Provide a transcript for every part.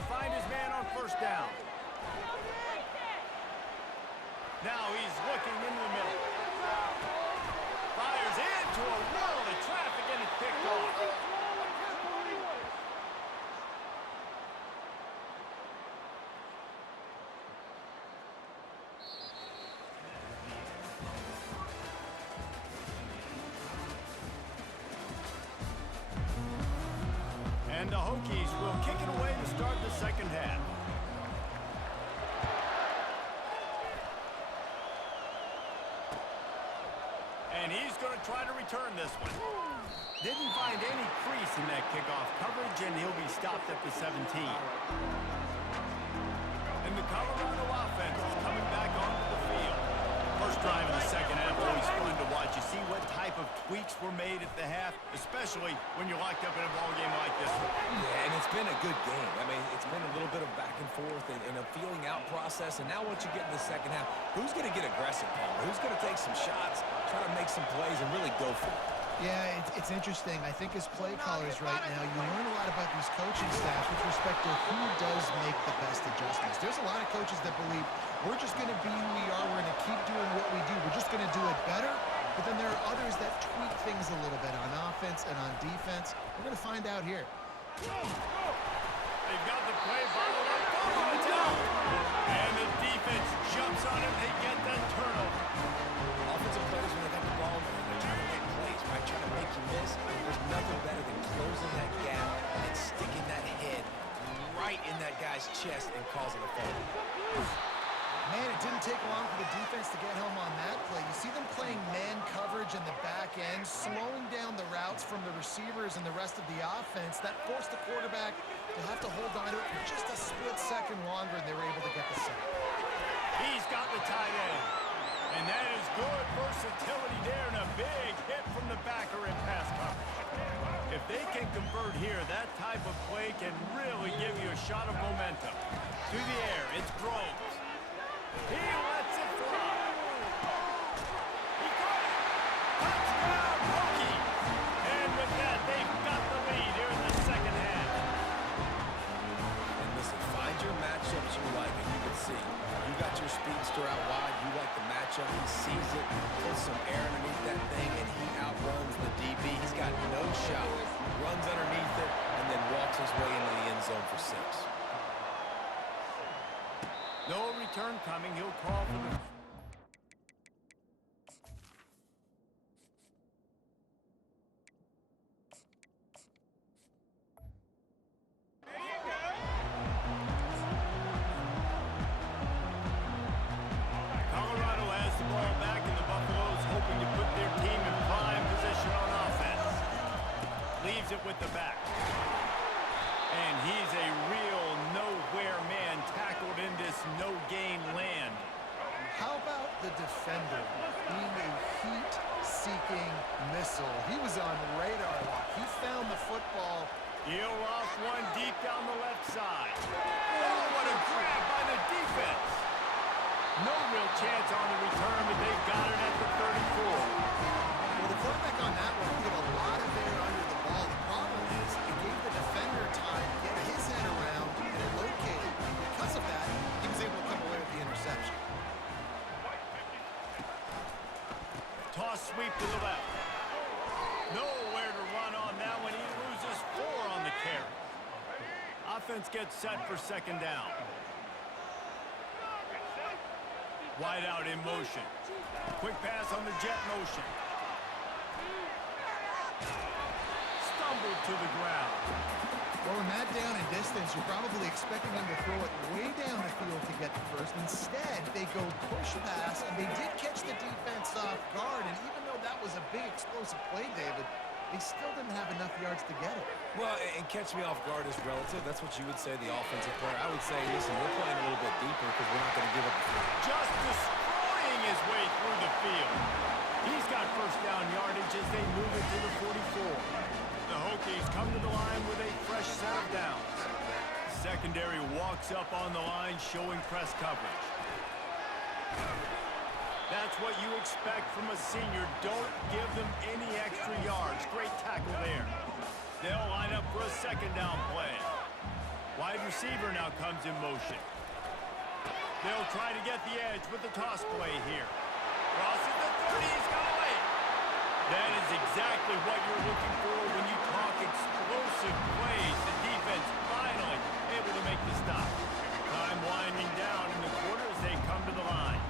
to find his man on first down. Now he's looking into the middle. Fires into a world of traffic and it's picked off. And the Hokies will kick it away to start the second half. And he's going to try to return this one. Didn't find any crease in that kickoff coverage, and he'll be stopped at the 17. And the Colorado offense is coming back onto the field. First drive of the second half, always fun to watch. You see what type of tweaks were made at the half, especially when you're locked up in a ball game like this one. Yeah, and it's been a good game. I mean, it's been a little bit of back and forth and a feeling out process. And now once you get in the second half, who's going to get aggressive, Paul? Who's going to take some shots, try to make some plays, and really go for it? Yeah, it's interesting. I think as play callers right now, you learn a lot about these coaching staffs with respect to who does make the best adjustments. There's a lot of coaches that believe we're just going to be who we are. We're going to keep doing what we do. We're just going to do it better. But then there are others that tweak things a little bit on offense and on defense. We're going to find out here. They've got the play bottled up. And the defense jumps on it. They get that turnover. Offensive players, when they got the ball, they're trying to make plays, right? Trying to make you miss. There's nothing better than closing that gap and sticking that head right in that guy's chest and causing a fumble. Man, it didn't take long for the defense to get home on that play. You see them playing man coverage in the back end, slowing down the routes from the receivers and the rest of the offense. That forced the quarterback to have to hold on to it for just a split second longer, and they were able to get the sack. He's got the tight end. And that is good versatility there and a big hit from the backer in pass coverage. If they can convert here, that type of play can really give you a shot of momentum. To the air, it's Groves. He lets it fly. He caught it. Touchdown, Hokies. And with that, they've got the lead here in the second half. And listen, find your matchups you like, and you can see. You got your speedster out wide. You like the matchup. He sees it, puts some air underneath that thing, and he outruns the DB. He's got no shot. Runs underneath it, and then walks his way into the end zone for 6. No return coming. He'll call for the... Colorado has the ball back, and the Buffaloes hoping to put their team in prime position on offense. Leaves it with the back. And he's a real nowhere man tackled in this no-gain land. How about the defender being a heat-seeking missile? He was on radar lock. He found the football. He'll off one deep down the left side. Oh, what a grab by the defense. No real chance on the return, but they've got it at the 34. Well, the quarterback on that one put a lot of air under the ball. The problem is it gave the defender time to get his head around and locate it. And because of that, he was able to come away with the interception. Toss sweep to the left. Nowhere to run on that one. He loses 4 on the carry. Offense gets set for second down. Wide out in motion. Quick pass on the jet motion. Stumbled to the ground. Well, in that down and distance, you're probably expecting him to throw it way down the field to get the first. Instead, they go push pass, and they did catch the defense off guard. And even though that was a big explosive play, David, they still didn't have enough yards to get it. Well, and catch me off guard is relative. That's what you would say, the offensive player. I would say, listen, we're playing a little bit deeper because we're not going to give up. Just destroying his way through the field. He's got first down yardage as they move it to the 44. The Hokies come to the line with a fresh set of downs. Secondary walks up on the line, showing press coverage. That's what you expect from a senior. Don't give them any extra yards. Great tackle there. They'll line up for a second down play. Wide receiver now comes in motion. They'll try to get the edge with the toss play here. Crosses the 30, he's got away. That is exactly what you're looking for when you talk explosive plays. The defense finally able to make the stop. Time winding down in the quarter as they come to the line.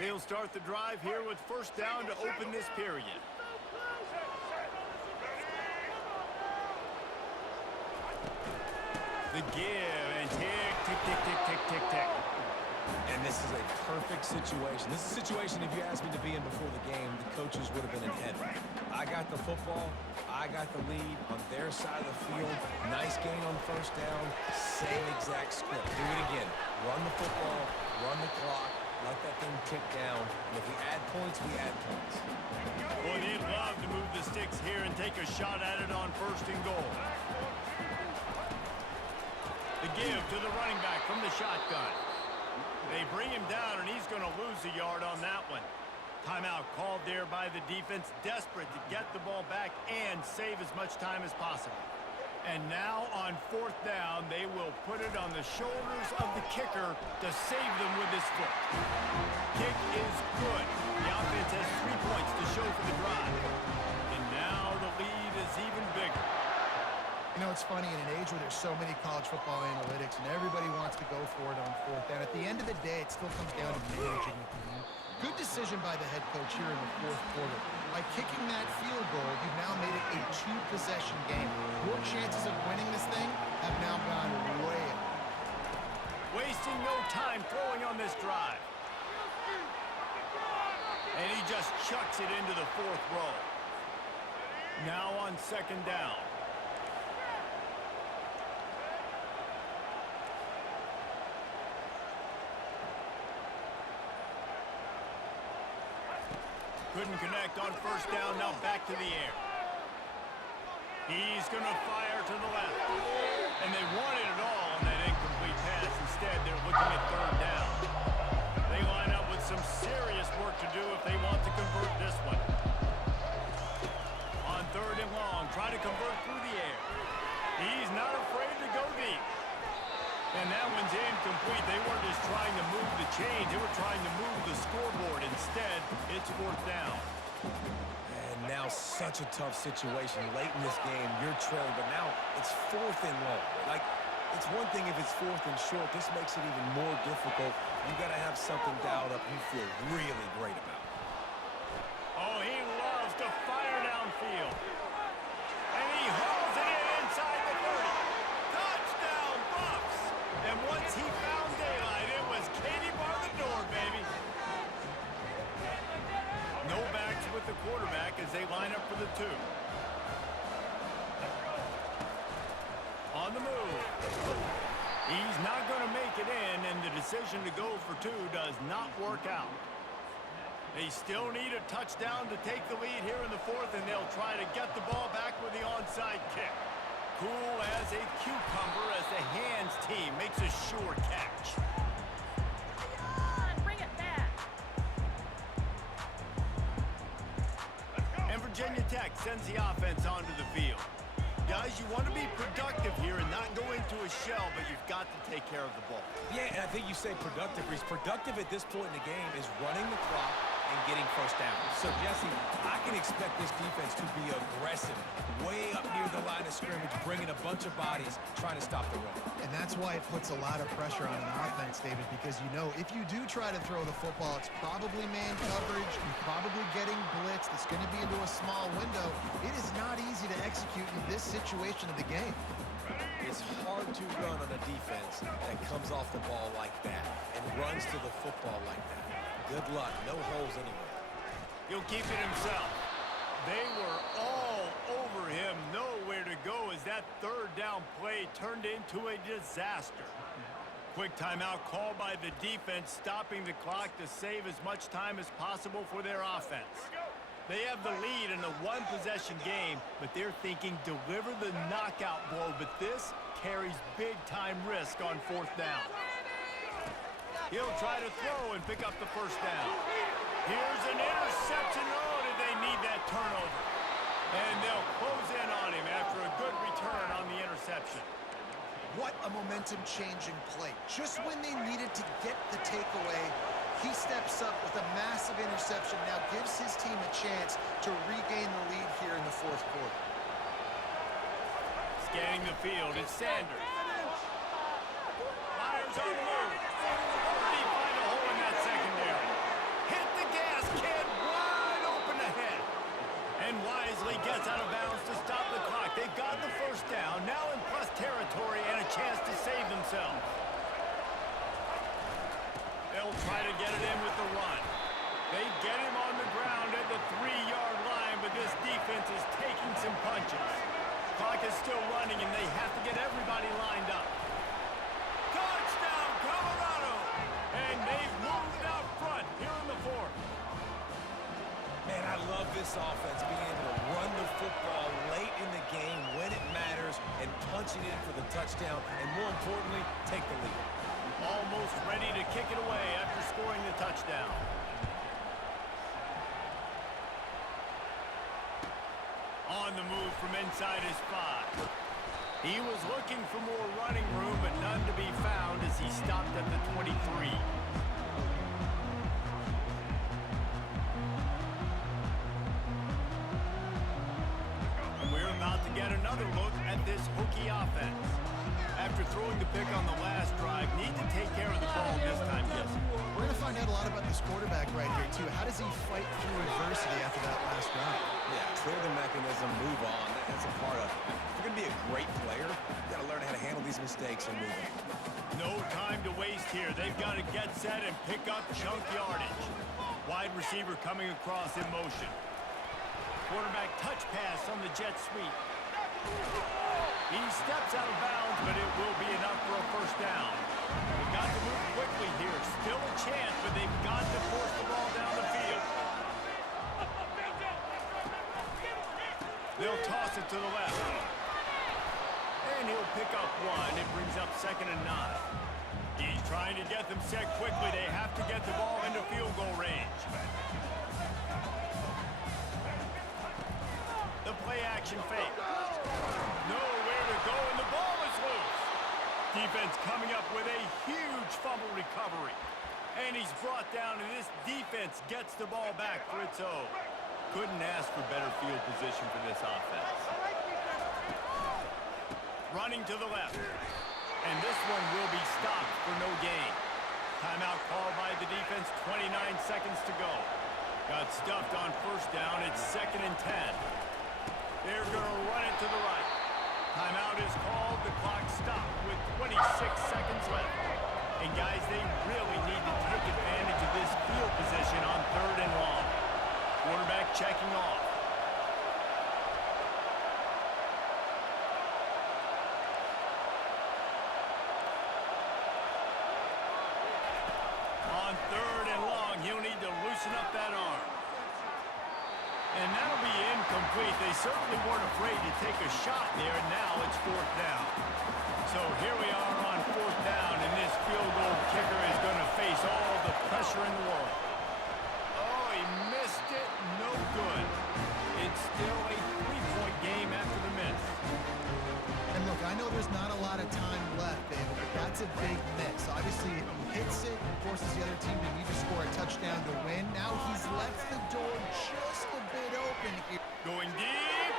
They'll start the drive here with first down to open this period. The give and tick, tick, tick, tick, tick, tick, tick. And this is a perfect situation. This is a situation, if you asked me to be in before the game, the coaches would have been in heaven. I got the football. I got the lead on their side of the field. Nice gain on first down. Same exact script. Do it again. Run the football. Run the clock. Let that thing tick down. And if we add points, we add points. Boy, they'd love to move the sticks here and take a shot at it on first and goal. The give to the running back from the shotgun. They bring him down, and he's going to lose a yard on that one. Timeout called there by the defense, desperate to get the ball back and save as much time as possible. And now on fourth down, they will put it on the shoulders of the kicker to save them with his foot. Kick is good. The offense has 3 points to show for the drive. And now the lead is even bigger. You know, it's funny, in an age where there's so many college football analytics and everybody wants to go for it on fourth down, at the end of the day, it still comes down to managing the game. Good decision by the head coach here in the fourth quarter. By kicking that field goal, you've now made it a two-possession game. Your chances of winning this thing have now gone way up. Wasting no time throwing on this drive. And he just chucks it into the fourth row. Now on second down. Couldn't connect on first down, now back to the air. He's going to fire to the left. And they wanted it all on that incomplete pass. Instead, they're looking at third down. They line up with some serious work to do if they want to convert this one. On third and long, try to convert through the air. He's not afraid to go deep. And that one's incomplete. They weren't just trying to move the chains. They were trying to move the scoreboard. Instead, it's fourth down. And now such a tough situation. Late in this game, you're trailing, but now it's fourth and long. Like, it's one thing if it's fourth and short. This makes it even more difficult. You got to have something dialed up you feel really great about. Oh, he loves to fire downfield. And he hauls it in inside the 30. Touchdown, Buffs! And once he found daylight, it was Katie bar the door, baby. No backs with the quarterback as they line up for the two. On the move. He's not going to make it in, and the decision to go for two does not work out. They still need a touchdown to take the lead here in the fourth, and they'll try to get the ball back with the onside kick. Cool as a cucumber as the hands team makes a sure catch. Bring it back. And Virginia Tech sends the offense onto the field. Guys, you want to be productive here and not go into a shell, but you've got to take care of the ball. Yeah, and I think you say productive. Reese. Productive at this point in the game is running the clock and getting first down. So, Jesse, I can expect this defense to be aggressive, way up near the line of scrimmage, bringing a bunch of bodies, trying to stop the run. And that's why it puts a lot of pressure on an offense, David, because you know if you do try to throw the football, it's probably man coverage, you're probably getting blitzed, it's going to be into a small window. It is not easy to execute in this situation of the game. It's hard to run on a defense that comes off the ball like that and runs to the football like that. Good luck. No holes anywhere. He'll keep it himself. They were all over him. Nowhere to go as that third down play turned into a disaster. Quick timeout called by the defense, stopping the clock to save as much time as possible for their offense. They have the lead in a one-possession game, but they're thinking deliver the knockout blow, but this carries big-time risk on fourth down. He'll try to throw and pick up the first down. Here's an interception. Oh, did they need that turnover? And they'll close in on him after a good return on the interception. What a momentum-changing play. Just when they needed to get the takeaway, he steps up with a massive interception, now gives his team a chance to regain the lead here in the fourth quarter. Scanning the field, it's Sanders. Fires on the move. Already find a hole in that secondary. Hit the gas, kid, wide open ahead. And wisely gets out of bounds to stop the clock. They've got the first down, now in plus territory and a chance to save themselves. They'll try to get it in with the run. They get him on the ground at the 3-yard line, but this defense is taking some punches. Clock is still running, and they have to get everybody lined up. Touchdown, Colorado! And they've moved out front here in the fourth. Man, I love this offense being able to run the football late in the game when it matters and punching in for the touchdown, and more importantly, take the lead. Almost ready to kick it away after scoring the touchdown. On the move from inside his 5. He was looking for more running room, but none to be found as he stopped at the 23. And we're about to get another look at this Hokie offense. After throwing the pick on the last drive, need to take care of the ball this time, Jesse. We're going to find out a lot about this quarterback right here, too. How does he fight through adversity after that last drive? Yeah, clear the mechanism, move on. That's a part of it. If you're going to be a great player, you got to learn how to handle these mistakes and move on. No time to waste here. They've got to get set and pick up chunk yardage. Wide receiver coming across in motion. Quarterback touch pass on the jet sweep. He steps out of bounds, but it will be enough for a first down. They've got to move quickly here. Still a chance, but they've got to force the ball down the field. They'll toss it to the left. And he'll pick up one. It brings up 2nd and 9. He's trying to get them set quickly. They have to get the ball into field goal range. The play action fake. Nowhere to go, and the ball is loose. Defense coming up with a huge fumble recovery. And he's brought down, and this defense gets the ball back for its own. Couldn't ask for better field position for this offense. Running to the left. And this one will be stopped for no gain. Timeout called by the defense, 29 seconds to go. Got stuffed on first down. It's 2nd and 10. They're going to run it to the right. Timeout is called. The clock stopped with 26 seconds left. And guys, they really need to take advantage of this field position on 3rd and long. Quarterback checking off. On 3rd and long, he'll need to loosen up that arm. And that'll be incomplete. They certainly weren't afraid to take a shot there, and now it's 4th down. So here we are on 4th down, and this field goal kicker is going to face all the pressure in the world. Oh, he missed it. No good. It's still a 3-point game after the miss. And look, I know there's not a lot of time left, David, but that's a big miss. Obviously, if he hits it, it forces the other team to need to score a touchdown to win. Now he's left the door just a bit open here. Going deep.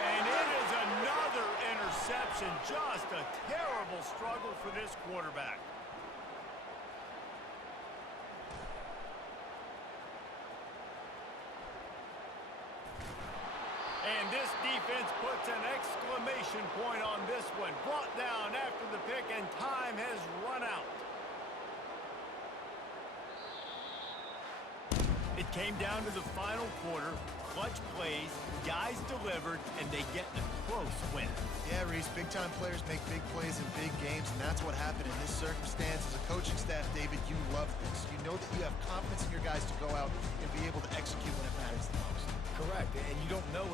And it is another interception. Just a terrible struggle for this quarterback. And this defense puts an exclamation point on this one. Brought down after the pick, and time has run out. It came down to the final quarter. Clutch plays, guys deliver. delivered, and they get a close win. Yeah, Reese, big-time players make big plays in big games, and that's what happened in this circumstance. As a coaching staff, David, you love this. You know that you have confidence in your guys to go out and be able to execute when it matters the most. Correct, and you don't know